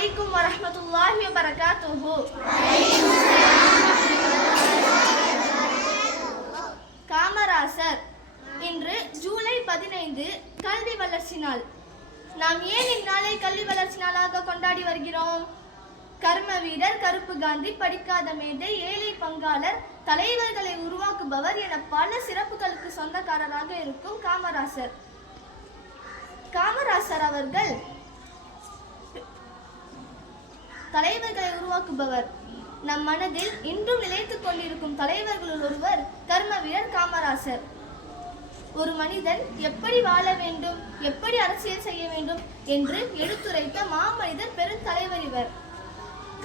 அலைக்கும் வரஹ்மத்துல்லாஹி வபரகாத்துஹு. காமராசர். இன்று ஜூலை 15 கல்வி வளர்ச்சி நாள். நாம் ஏன் இந்நாளை கல்வி வளர்ச்சி நாளாக கொண்டாடி வருகிறோம்? கர்ம வீரர், கருப்பு காந்தி, படிக்காத மேதை, ஏழை பங்காளர், தலைவர்களை உருவாக்குபவர் என பல சிறப்புகளுக்கு சொந்தக்காரராக இருக்கும் காமராசர். காமராசர் அவர்கள் தலைவர்களை உருவாக்குபவர். நம் மனதில் இன்றும் நிலைத்துக் கொண்டிருக்கும் தலைவர்களுள் ஒருவர் கர்ம வீரர் காமராசர். ஒரு மனிதன் எப்படி வாழ வேண்டும், எப்படி அரசியல் செய்ய வேண்டும் என்று எடுத்துரைத்த மாமனிதர் பெருந்தலைவர் இவர்.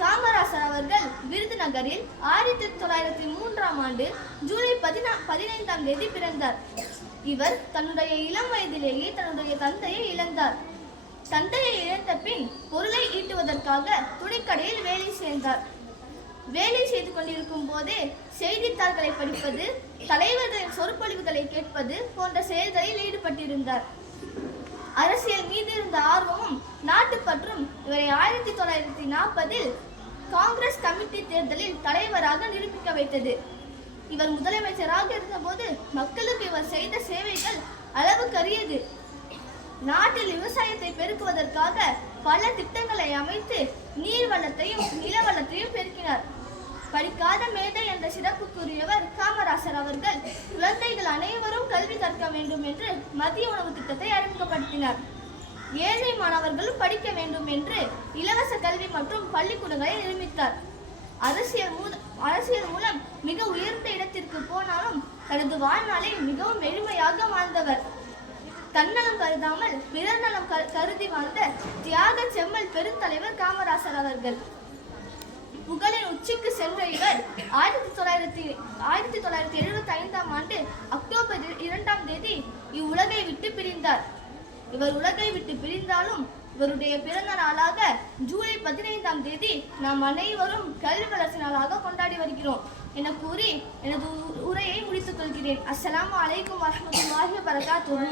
காமராசர் அவர்கள் விருதுநகரில் 1903ஆம் ஆண்டு ஜூலை 15ஆம் தேதி பிறந்தார். இவர் தன்னுடைய இளம் வயதிலேயே தன்னுடைய தந்தையை இழந்தார். தந்தையை இழந்த பின் பொருளை ஈட்டுவதற்காக துணிக்கடையில் வேலை சேர்ந்தார். வேலை செய்து கொண்டிருக்கும் போதே செய்தித்தாள்களை படிப்பது, தலைவர்களின் சொற்பொழிவுகளை கேட்பது போன்ற செயல்களில் ஈடுபட்டிருந்தார். அரசியல் மீது இருந்த ஆர்வமும் நாட்டுப்பற்றும் இவரை 1940இல் காங்கிரஸ் கமிட்டி தேர்தலில் தலைவராக நிரூபிக்க வைத்தது. இவர் முதலமைச்சராக இருந்தபோது மக்களுக்கு இவர் செய்த சேவைகள் அளவுக்கரியது. நாட்டில் விவசாயத்தை பெருக்குவதற்காக பல திட்டங்களை அமைத்து நீர் வளத்தையும் நில வளத்தையும் பெருக்கினார். படிக்காத மேதை என்ற சிறப்புக்குரியவர் காமராசர் அவர்கள் குழந்தைகள் அனைவரும் கல்வி கற்க வேண்டும் என்று மதிய உணவு திட்டத்தை அறிமுகப்படுத்தினார். ஏழை மாணவர்களும் படிக்க வேண்டும் என்று இலவச கல்வி மற்றும் பள்ளிக்கூடங்களை நிர்மித்தார். அரசியல் மூலம் மிக உயர்ந்த இடத்திற்கு போனாலும் தனது வாழ்நாளை மிகவும் எளிமையாக வாழ்ந்தவர். தன்னலம் கருதாமல் பிறர் நலம் கருதி வாழ்ந்த தியாக செம்மல் பெருந்தலைவர் காமராசர் அவர்கள். புகழின் உச்சிக்கு சென்ற இவர் 1975ஆம் ஆண்டு அக்டோபர் 2ஆம் தேதி இவ்வுலகை விட்டு பிரிந்தார். இவர் உலகை விட்டு பிரிந்தாலும் இவருடைய பிறந்த நாளாக ஜூலை 15ஆம் தேதி நாம் அனைவரும் கல்வி வளர்ச்சி நாளாக கொண்டாடி வருகிறோம் என கூறி எனது உரையை முடித்துக் கொள்கிறேன். அஸ்ஸலாமு அலைக்கும் வரஹ்மத்துல்லாஹி வபரகாத்துஹு.